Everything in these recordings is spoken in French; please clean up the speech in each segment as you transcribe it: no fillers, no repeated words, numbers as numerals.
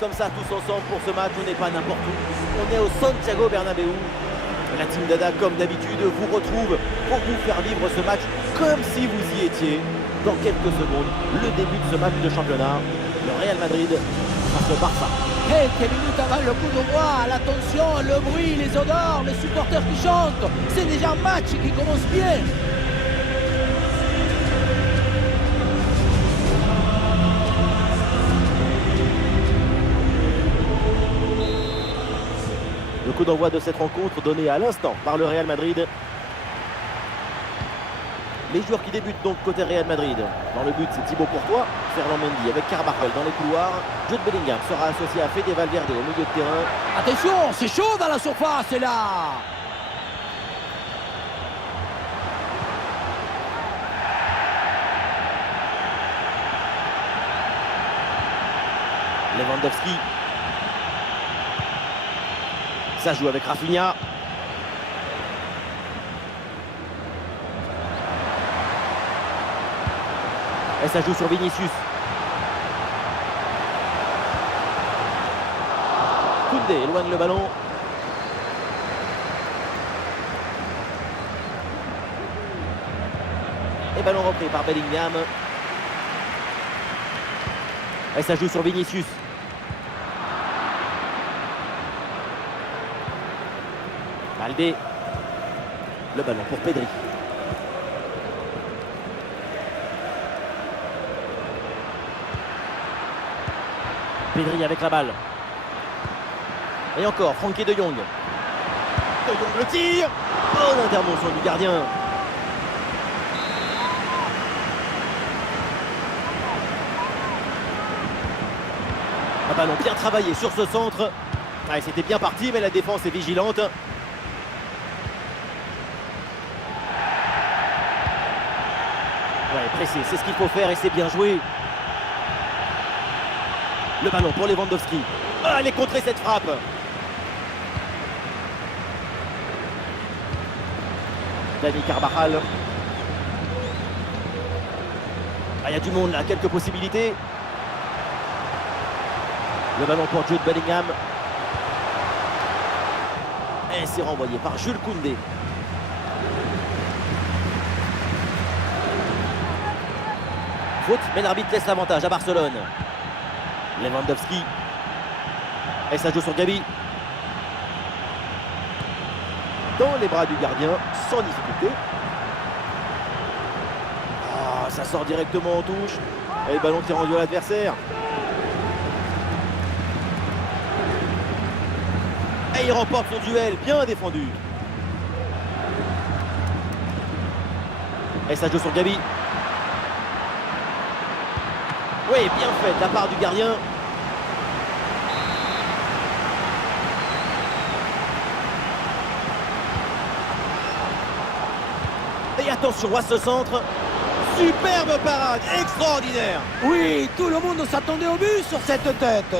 comme ça tous ensemble pour ce match. On n'est pas n'importe où. On est au Santiago Bernabéu. La team Dada, comme d'habitude, vous retrouve pour vous faire vivre ce match comme si vous y étiez. Dans quelques secondes, le début de ce match de championnat. Le Real Madrid face au Barça. Quelques minutes avant le coup d'envoi, l'attention, le bruit, les odeurs, les supporters qui chantent. C'est déjà un match qui commence bien. Le coup d'envoi de cette rencontre donné à l'instant par le Real Madrid. Les joueurs qui débutent donc côté Real Madrid. Dans le but, c'est Thibaut Courtois, Ferland Mendy avec Carvajal dans les couloirs. Jude Bellingham sera associé à Fede Valverde au milieu de terrain. Attention, c'est chaud dans la surface, là. Lewandowski. Ça joue avec Rafinha. Et ça joue sur Vinicius. Koundé éloigne le ballon. Et ballon repris par Bellingham. Et ça joue sur Vinicius. Baldé. Le ballon pour Pedri. Pedri avec la balle. Et encore, Frenkie de Jong. De Jong le tire. Bonne intervention du gardien. Un ballon bien travaillé sur ce centre. Ah, c'était bien parti, mais la défense est vigilante. Ouais, pressé, c'est ce qu'il faut faire et c'est bien joué. Le ballon pour Lewandowski. Ah, elle est contrée cette frappe. Dani Carvajal. Ah, il y a du monde là, quelques possibilités. Le ballon pour Jude Bellingham. Et c'est renvoyé par Jules Koundé. Faute, mais l'arbitre laisse l'avantage à Barcelone. Lewandowski. Et ça joue sur Gavi. Dans les bras du gardien, sans difficulté. Ah, ça sort directement en touche. Et le ballon qui est rendu à l'adversaire. Et il remporte son duel, bien défendu. Et ça joue sur Gavi. Oui, bien fait de la part du gardien. Et attention à ce centre. Superbe parade, extraordinaire. Oui, tout le monde s'attendait au but sur cette tête.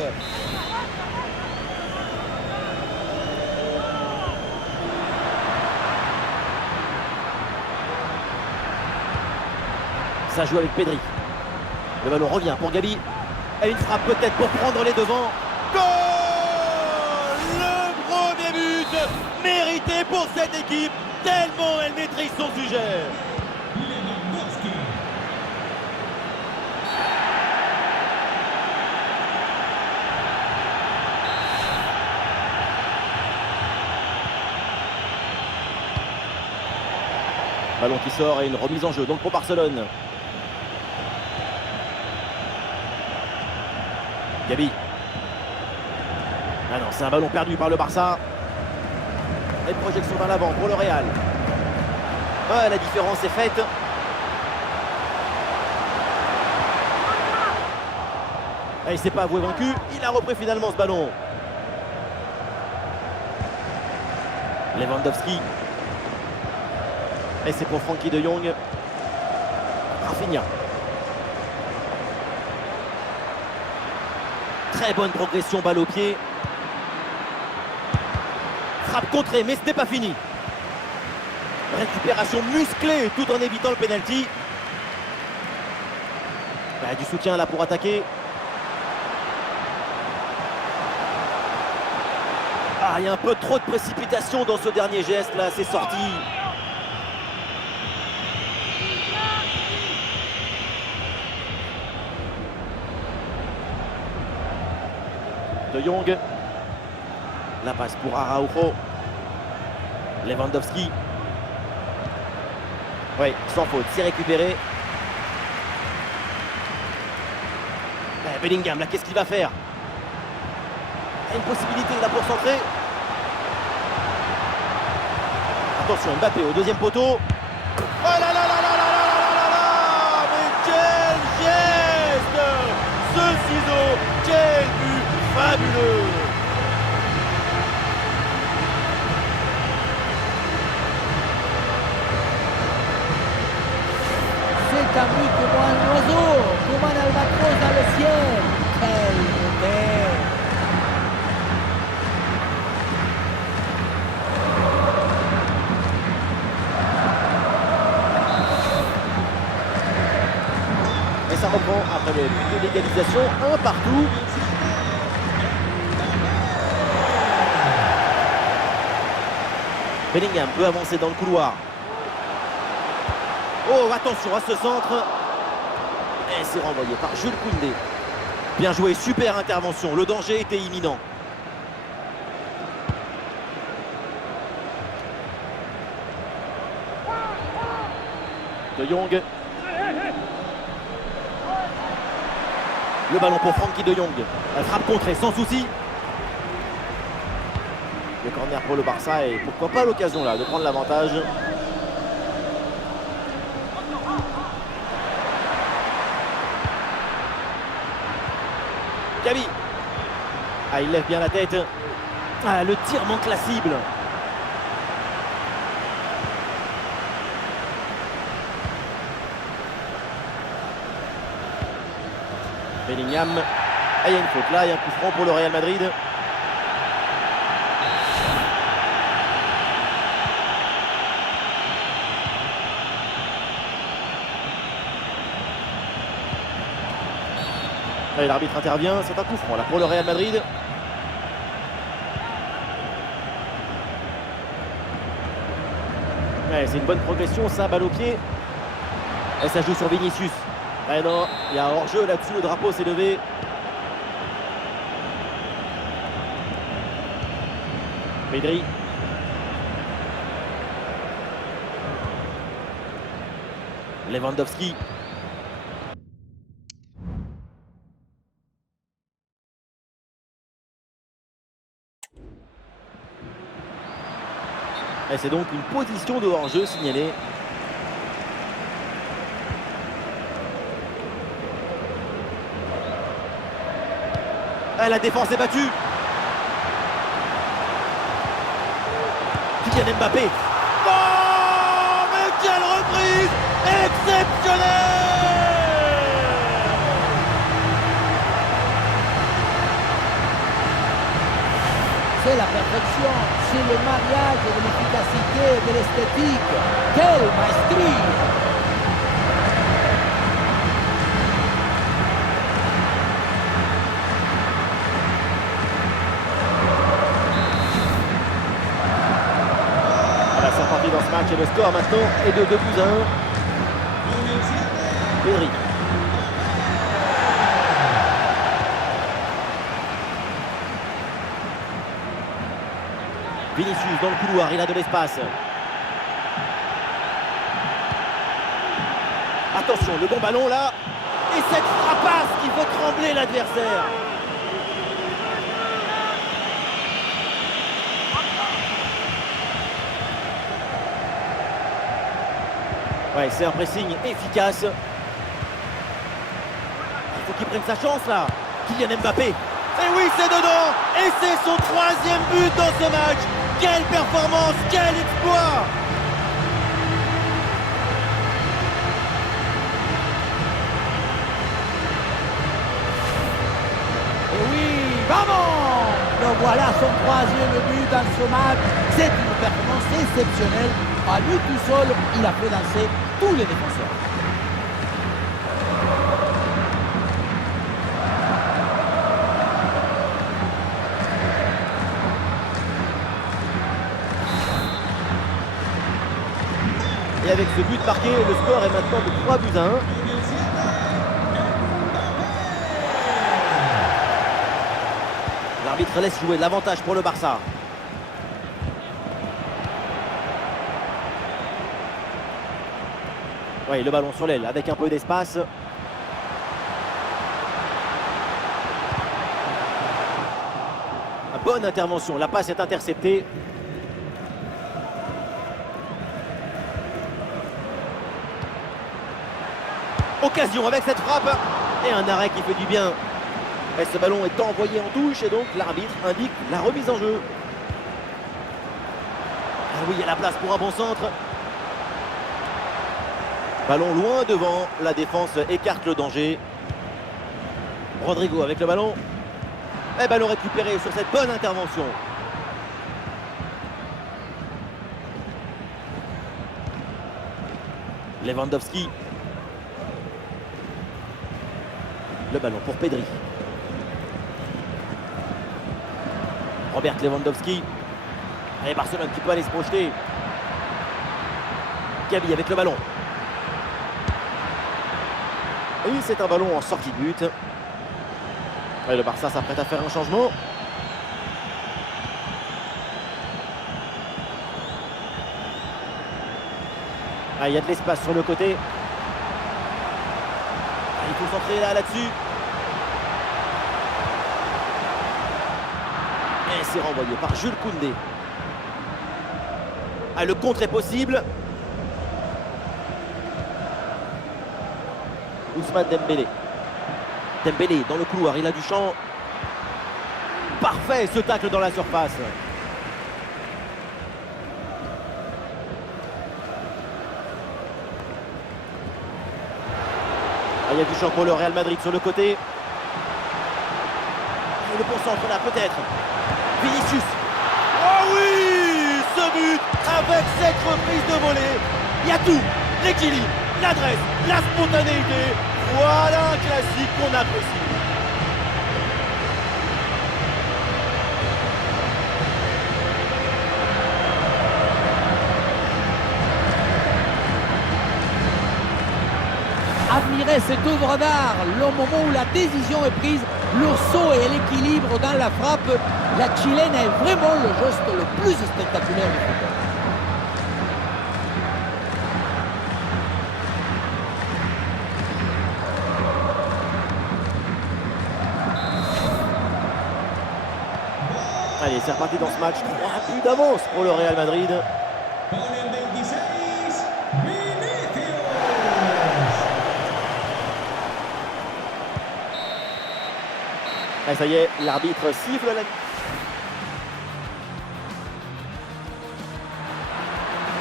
Ça joue avec Pedri. Le ballon revient pour Gavi. Et une frappe peut-être pour prendre les devants. Goal! Le premier but mérité pour cette équipe, tellement elle maîtrise son sujet. Ballon qui sort et une remise en jeu donc pour Barcelone. Gavi. Ah non, c'est un ballon perdu par le Barça. Et projection vers l'avant pour le Real. Ah, la différence est faite. Ah, il ne s'est pas avoué vaincu. Il a repris finalement ce ballon. Lewandowski. Et c'est pour Frenkie de Jong. Rafinha. Très bonne progression, balle au pied. Frappe contrée, mais ce n'est pas fini. Récupération musclée tout en évitant le penalty. Du soutien là pour attaquer. Ah, il y a un peu trop de précipitation dans ce dernier geste là, c'est sorti. De Jong. La passe pour Araujo. Lewandowski. Oui, sans faute, c'est récupéré. Bellingham, là, qu'est-ce qu'il va faire? Il y a une possibilité là pour centrer. Attention, Mbappé au deuxième poteau. Oh là là là là là là là là là! Mais quel geste! Ce ciseau, quel but fabuleux! C'est un but comme un oiseau, comme un albatros dans le ciel. Quel beauté! Et ça reprend après le but de l'égalisation, un partout. Bellingham peut avancer dans le couloir. Oh, attention à ce centre. Et c'est renvoyé par Jules Koundé. Bien joué, super intervention. Le danger était imminent. De Jong. Le ballon pour Frenkie de Jong. La frappe contrée sans souci. Le corner pour le Barça et pourquoi pas l'occasion là de prendre l'avantage. Gavi. Ah, il lève bien la tête. Ah, le tir manque la cible. Bellingham. Ah, il y a une faute là, il y a un coup franc pour le Real Madrid. Allez, l'arbitre intervient, c'est un coup franc là pour le Real Madrid. Ouais, c'est une bonne progression, ça, balle au pied. Et ça joue sur Vinicius. Ah non, il y a hors-jeu là-dessus, le drapeau s'est levé. Pedri. Lewandowski. Et c'est donc une position de hors-jeu signalée. Ah, la défense est battue. Kylian Mbappé. Oh, mais quelle reprise exceptionnelle! C'est la perfection, c'est le mariage de l'efficacité et de l'esthétique. Quelle maestrie! Voilà, c'est reparti dans ce match et le score maintenant est de 2-1. Pedri. Vinicius dans le couloir, il a de l'espace. Attention, le bon ballon là. Et cette frappasse qui fait trembler l'adversaire. Ouais, c'est un pressing efficace. Il faut qu'il prenne sa chance là. Kylian Mbappé. Et oui, c'est dedans. Et c'est son 3e but dans ce match. Quelle performance, quel exploit! Et oui, vamos! Donc voilà son 3e but dans ce match. C'est une performance exceptionnelle. À lui tout seul, il a fait danser tous les défenseurs. Et avec ce but marqué, le score est maintenant de 3-1. L'arbitre laisse jouer l'avantage pour le Barça. Oui, le ballon sur l'aile avec un peu d'espace. Bonne intervention, la passe est interceptée. Occasion avec cette frappe et un arrêt qui fait du bien. Et ce ballon est envoyé en touche et donc l'arbitre indique la remise en jeu. Ah oui, il y a la place pour un bon centre. Ballon loin devant, la défense écarte le danger. Rodrigo avec le ballon. Et ballon récupéré sur cette bonne intervention. Lewandowski. Le ballon pour Pedri. Robert Lewandowski. Et Barcelone qui peut aller se projeter. Gavi avec le ballon. Et c'est un ballon en sortie de but. Et le Barça s'apprête à faire un changement. Ah, il y a de l'espace sur le côté. Ah, il faut s'entrer là-dessus. Et c'est renvoyé par Jules Koundé. Ah, le contre est possible. Ousmane Dembélé. Dembélé dans le couloir, il a du champ. Parfait ce tacle dans la surface. Ah, il y a du champ pour le Real Madrid sur le côté. Et le bon centre là peut-être. Vinicius. Oh oui, ce but avec cette reprise de volée. Il y a tout, l'équilibre, l'adresse, la spontanéité. Voilà un classique qu'on apprécie. Admirez cette œuvre d'art, le moment où la décision est prise, le saut et l'équilibre dans la frappe. La chilène est vraiment le geste le plus spectaculaire du football. Allez, c'est reparti dans ce match. 3 buts d'avance pour le Real Madrid. Et ça y est, l'arbitre siffle la...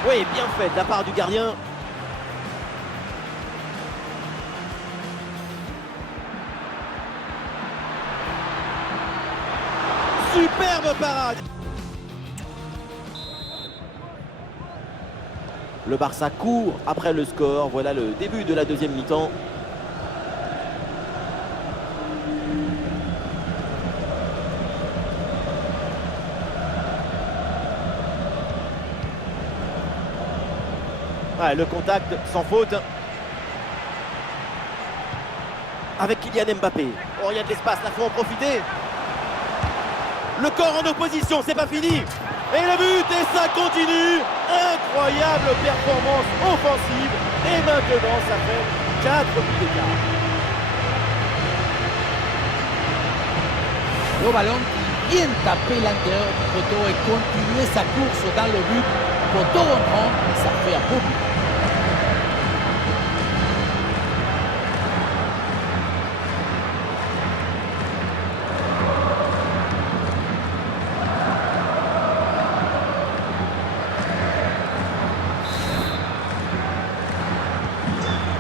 Oui, bien fait de la part du gardien. Superbe parade. Le Barça court après le score. Voilà le début de la deuxième mi-temps. Ouais, le contact sans faute. Avec Kylian Mbappé. Oh, il y a de l'espace, là, faut en profiter. Le corps en opposition, c'est pas fini. Et le but, et ça continue. Incroyable performance offensive. Et maintenant, ça fait 4 buts d'écart. Le ballon qui vient taper l'intérieur du poteau et continuer sa course dans le but. Poteau rentrant, ça fait un beau but.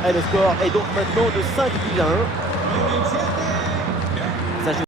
Et le score est donc maintenant de 5 buts à 1.